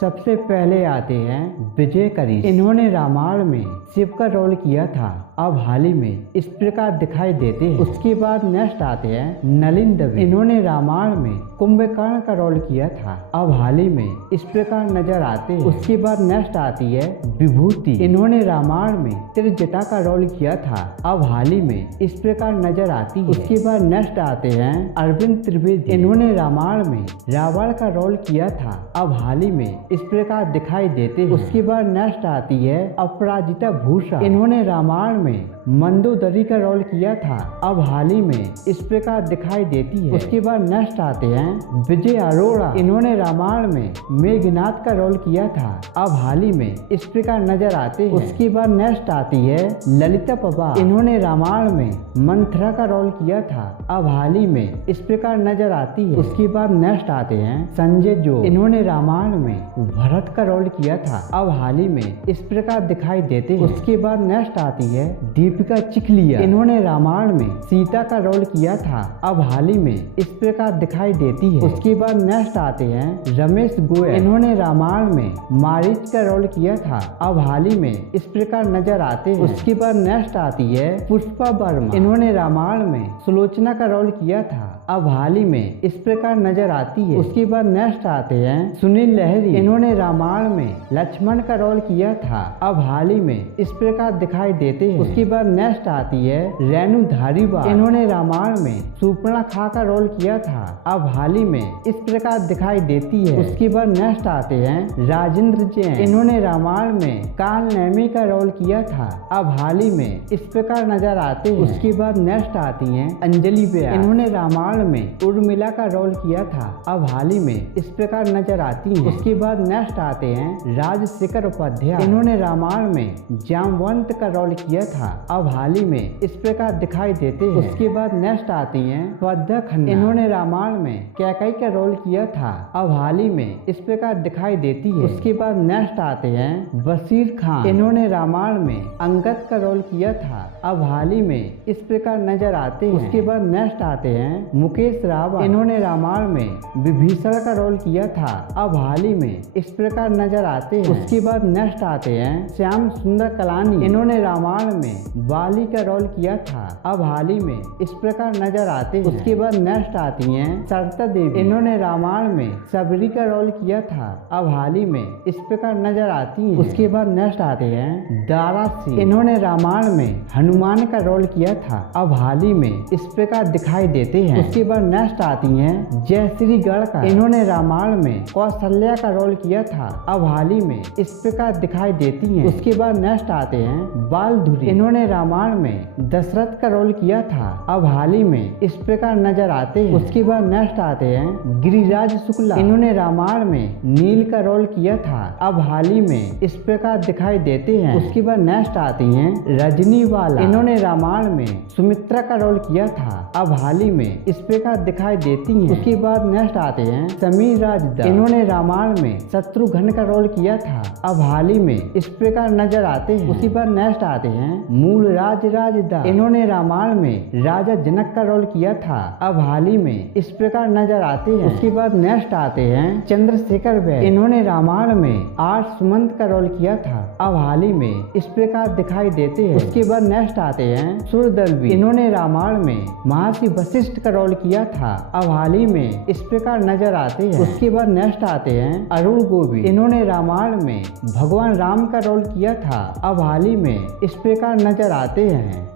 सबसे पहले आते हैं विजय करीश। इन्होंने रामायण में शिव का रोल किया था, अब हाल ही में इस प्रकार दिखाई देते हैं। उसके बाद नेक्स्ट आते हैं नलिन दवे। इन्होंने रामायण में कुंभकर्ण का रोल किया था, अब हाल ही में इस प्रकार नजर आते हैं। उसके बाद नेक्स्ट आती है विभूति। इन्होंने रामायण में त्रिजटा का रोल किया था, अब हाल ही में इस प्रकार नजर आती है। उसके बाद नेक्स्ट आते हैं अरविंद त्रिवेदी। इन्होंने रामायण में रावण का रोल किया था, अब हाल ही में इस प्रकार दिखाई देते हैं। उसके बाद नेक्स्ट आती है अपराजिता भूषण। इन्होंने रामायण में मंदोदरी का रोल किया था, अब हाल ही में इस प्रकार दिखाई देती है। उसके बाद नेक्स्ट आते हैं विजय अरोड़ा। इन्होंने रामायण में मेघनाथ का रोल किया था, अब हाल ही में इस प्रकार नजर आते हैं। उसके बाद नेक्स्ट आती है ललिता पवार। इन्होंने रामायण में मंथरा का रोल किया था, अब हाल ही में इस प्रकार नजर आती है। उसके बाद नेक्स्ट आते हैं संजय जो। इन्होंने रामायण में भरत का रोल किया था, अब हाल ही में इस प्रकार दिखाई देते हैं। उसके बाद नेक्स्ट आती है दीपिका चिखलिया। इन्होंने रामायण में सीता का रोल किया था, अब हाल ही में इस प्रकार दिखाई देती है। उसके बाद नेक्स्ट आते हैं रमेश गोयल। इन्होंने रामायण में मारीच का रोल किया था, अब हाल ही में इस प्रकार नजर आते हैं। उसके बाद नेक्स्ट आती है पुष्पा वर्मा। इन्होंने रामायण में सुलोचना का रोल किया था, अब हाल ही में इस प्रकार नजर आती है। उसके बाद नेक्स्ट आते हैं सुनील लहरी। इन्होंने रामायण में लक्ष्मण का रोल किया था, अब हाल ही में इस प्रकार दिखाई देते हैं। उसके बाद नेक्स्ट आती है रेणु धारीवाल। इन्होंने रामायण में सूर्पणखा का रोल किया था, अब हाल ही में इस प्रकार दिखाई देती है। उसके बाद नेक्स्ट आते हैं राजेंद्र जैन। इन्होंने रामायण में काल नेमी का रोल किया था, अब हाल ही में इस प्रकार नजर आते हैं। उसके बाद नेक्स्ट आती हैं अंजलि व्यास। इन्होंने रामायण में उर्मिला का रोल किया था, अब हाल ही में इस प्रकार नजर आती हैं। उसके बाद नेक्स्ट आते हैं राजशेखर उपाध्याय। इन्होंने रामायण में जामवंत का रोल किया था, अब हाल ही में इस प्रकार दिखाई देते हैं। उसके बाद नेक्स्ट आती हैं श्रद्धा खन्ना। इन्होंने रामायण में कैकेयी का रोल किया था, अब हाल ही में इस प्रकार दिखाई देती है। उसके बाद नेक्स्ट आते हैं वसीर खान। इन्होंने रामायण में अंगद का रोल किया था, अब हाल ही में इस प्रकार नजर आते हैं। उसके बाद नेक्स्ट आते हैं मुकेश रावत। इन्होंने रामायण में विभीषण का रोल किया था, अब हाल ही में इस प्रकार नजर आते हैं। उसके बाद नेक्स्ट आते हैं श्याम सुंदर कलानी। इन्होंने रामायण में बाली का रोल किया था, अब हाल ही में इस प्रकार नजर आते हैं। उसके बाद नेक्स्ट आती हैं सरिता देवी। इन्होंने रामायण में सबरी का रोल किया था, अब हाल ही में इस प्रकार नजर आती हैं। उसके बाद नेक्स्ट आते हैं दारा सिंह। इन्होंने रामायण में हनुमान का रोल किया था, अब हाल ही में इस प्रकार दिखाई देते हैं। उसके बाद नेक्स्ट आती हैं जयश्री गढ़कर। इन्होंने रामायण में कौशल्या का रोल किया था, अब हाल ही में इस प्रकार दिखाई देती हैं। उसके बाद नेक्स्ट आते हैं बालधुरी। इन्होंने रामायण में दशरथ का रोल किया था, अब हाल ही में इस प्रकार नजर आते हैं। उसके बाद नेक्स्ट आते हैं गिरिराज शुक्ला। इन्होंने रामायण में नील का रोल किया था, अब हाल ही में इस प्रकार दिखाई देते हैं। उसके बाद नेक्स्ट आती हैं रजनीवाला। इन्होंने रामायण में सुमित्रा का रोल किया था, अब हाल ही में इस प्रकार दिखाई देती हैं। उसके बाद नेक्स्ट आते हैं समीर राजदा। इन्होंने रामायण में शत्रुघ्न का रोल किया था, अब हाल ही में इस प्रकार नजर आते हैं। उसके बाद नेक्स्ट आते हैं मूलराज राजदा। इन्होंने रामायण में राजा जनक का रोल किया था, अब हाल ही में इस प्रकार नजर आते हैं। उसके बाद नेक्स्ट आते हैं चंद्रशेखर वैद्य। इन्होंने रामायण में आठ सुमंत का रोल किया था, अब हाल ही में इस प्रकार दिखाई देते हैं। उसके बाद नेक्स्ट आते हैं सूरदलवी। इन्होंने रामायण में महर्षि वशिष्ठ का रोल किया था, अब हाल ही में इस प्रकार नजर आते हैं। उसके बाद नेक्स्ट आते हैं अरुण गोविल। इन्होंने रामायण में भगवान राम का रोल किया था, अब हाल ही में इस प्रकार नजर आते हैं।